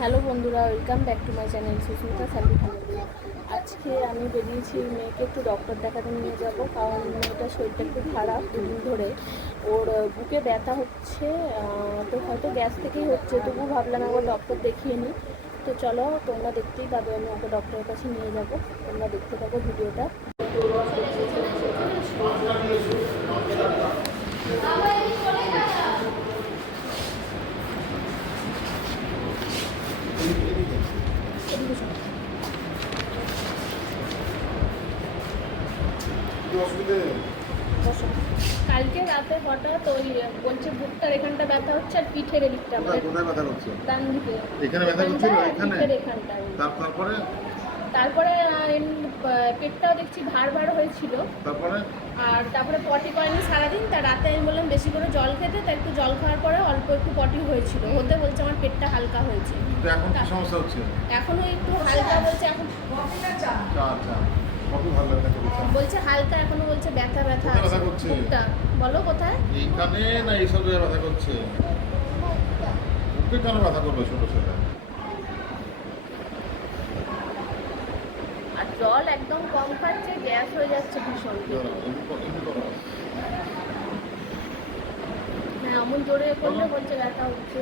Hello বন্ধুরা, welcome back to my channel Susmita Sandy family. আজকে আমি বেরিয়েছি মেয়েকে একটু ডক্টর দেখাতে নিয়ে যাব, কারণ মেয়েটার শরীরটা একটু খারাপ। দুদিন ধরে ওর বুকে ব্যথা হচ্ছে, তো হয়তো গ্যাস থেকেই হচ্ছে, তবু ভাবলাম একবার ডক্টর দেখিয়ে নিই। তো চলো, তোমরা দেখতেই পাবে, আমি ওকে ডক্টরের কাছে নিয়ে যাব। তোমরা দেখতে পাবো ভিডিওটা। কালকে রাতে হঠাৎ ওই বলছে বুকটার এখানটা ব্যথা হচ্ছে আর পিঠের এদিকটা, কোথায় ব্যথা করছে? ডান দিকে এখানে ব্যথা করছিল, এখানে পিঠের এখানটায়। তারপরে পেটটাও দেখছি ভার হয়েছিল। তারপরে পটি করেনি সারাদিন। তার রাতে আমি বললাম বেশি করে জল খেতে, তাই একটু জল খাওয়ার পরে অল্প একটু পটি হয়েছিল, হতে বলছে আমার পেটটা হালকা হয়েছে। এখন কি সমস্যা হচ্ছে? এখনো একটু হালকা বলছে, এখন বলছে হালকা, এখনো বলছে ব্যথা করছে। বলো কোথায়? এইখানে না এইসব জায়গায় ব্যথা করছে? বুকে কেন ব্যথা করবে ছোট ছেলে? আর জল একদম কম খাচ্ছে, গ্যাস হয়ে যাচ্ছে ভীষণ। হ্যাঁ, এমন জোরে করলে বলছে ব্যথা হচ্ছে।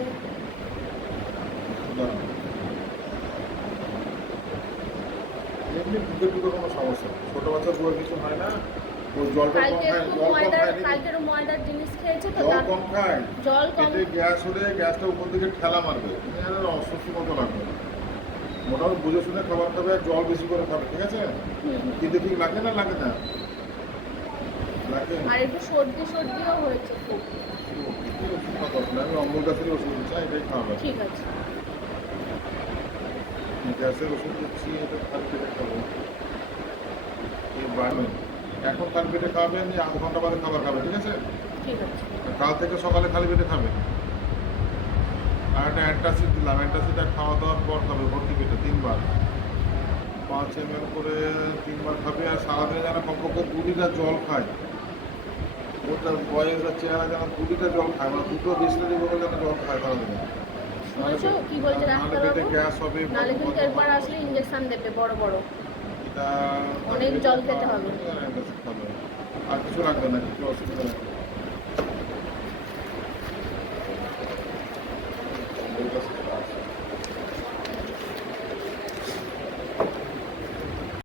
এমনি বুকের কোনো সমস্যা, ছোট বাচ্চার বুকের কিছু হয় না। ময়দার জিনিস খেয়েছে তো, জল কম খায়, জল কম, গ্যাস হলে গ্যাসটা উপর দিকে ঠেলা মারবে, অস্বস্তি মতো লাগবে। মোটামুটি বুঝে শুনে খাবার খাবে, জল বেশি করে খাবে, ঠিক আছে? কিন্তু ঠিক লাগে না? লাগে না? লাগে। আর একটু সর্দিও হয়েছে খুব। আমি অম্বল গাছের ওষুধ দিচ্ছি, এটাই খাওয়াবে। ঠিক আছে, গ্যাসের ওষুধ দিচ্ছি, এটা খালি পেটে খাবো। এখন খালি পেটে খাবেন, আধ ঘন্টা বাদে খাবার খাবে, ঠিক আছে? ঠিক আছে। কাল থেকে সকালে খালি পেটে খাবে। আর একটা অ্যান্টাসিড দিলাম, অ্যান্টাসিডটা খাওয়া দাওয়ার পর খাবে ভর্তি পেটে 3 বার, 5 ml করে 3 বার খাবে। আর সারাদিনে যেন কমপক্ষে 2 লিটার জল খায়। ওটা বয়স বা চেহারা যেন 2 লিটার জল খায়, মানে 2 বিসলেরি করে যেন জল খায় সারাদিনে। কি বলছে ডাক্তারবাবু? গ্যাস হবে, নাহলে কিন্তু এরপর আসলে ইঞ্জেকশন দেবে বড় বড়। এটা অনেক জল খেতে হবে। আর কিছু লাগবে না, কিছু অসুবিধা নেই।